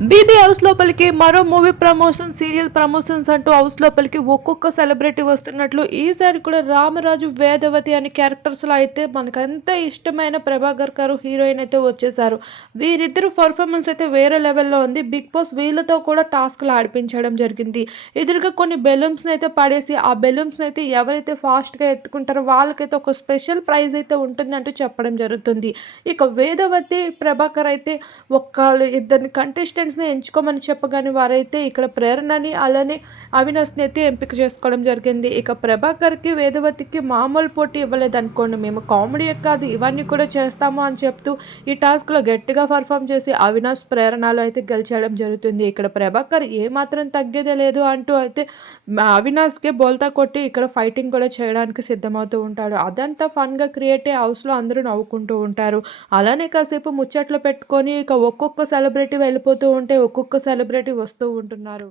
BB house లోపలికి మరో movie promotion serial promotions అంటూ హౌస్ లోపలికి ఒక్కొక్క సెలబ్రిటీ వస్తున్నట్లు. ఈసారి కూడా రామరాజు వేదవతి అనే క్యారెక్టర్స్లో అయితే మనకు ఎంత ఇష్టమైన ప్రభాకర్ గారు హీరోయిన్ అయితే వచ్చేసారు. వీరిద్దరు పర్ఫార్మెన్స్ అయితే వేరే లెవెల్లో ఉంది. బిగ్ బాస్ వీళ్ళతో కూడా టాస్క్లు ఆడిపించడం జరిగింది. ఎదురుగా కొన్ని బెలూన్స్ని అయితే పడేసి ఆ బెలూన్స్ని అయితే ఎవరైతే ఫాస్ట్గా ఎత్తుకుంటారో వాళ్ళకైతే ఒక స్పెషల్ ప్రైజ్ అయితే ఉంటుంది అంటూ చెప్పడం జరుగుతుంది. ఇక వేదవతి ప్రభాకర్ అయితే ఒక్క ఇద్దరిని ఫ్రెండ్స్ని ఎంచుకోమని చెప్పగానే వారైతే ఇక్కడ ప్రేరణని అలానే అవినాష్ని అయితే ఎంపిక చేసుకోవడం జరిగింది. ఇక ప్రభాకర్కి వేదవతికి మామూలు పోటీ ఇవ్వలేదు అనుకోండి మేము కామెడీ కాదు ఇవన్నీ కూడా చేస్తాము అని చెప్తూ ఈ టాస్క్లో గట్టిగా పర్ఫామ్ చేసి అవినాష్ ప్రేరణలో అయితే గెలిచేయడం జరుగుతుంది. ఇక్కడ ప్రభాకర్ ఏమాత్రం తగ్గేదే లేదు అంటూ అయితే అవినాష్కే బోల్తా కొట్టి ఇక్కడ ఫైటింగ్ కూడా చేయడానికి సిద్ధమవుతూ ఉంటాడు. అదంతా ఫన్గా క్రియేట్ అయ్యే హౌస్లో అందరూ నవ్వుకుంటూ ఉంటారు. అలానే కాసేపు ముచ్చట్లు పెట్టుకొని ఇక ఒక్కొక్క సెలబ్రిటీ వెళ్ళిపోతూ ఉంటే ఒక్కొక్క సెలబ్రిటీ వస్తూ ఉంటున్నారు.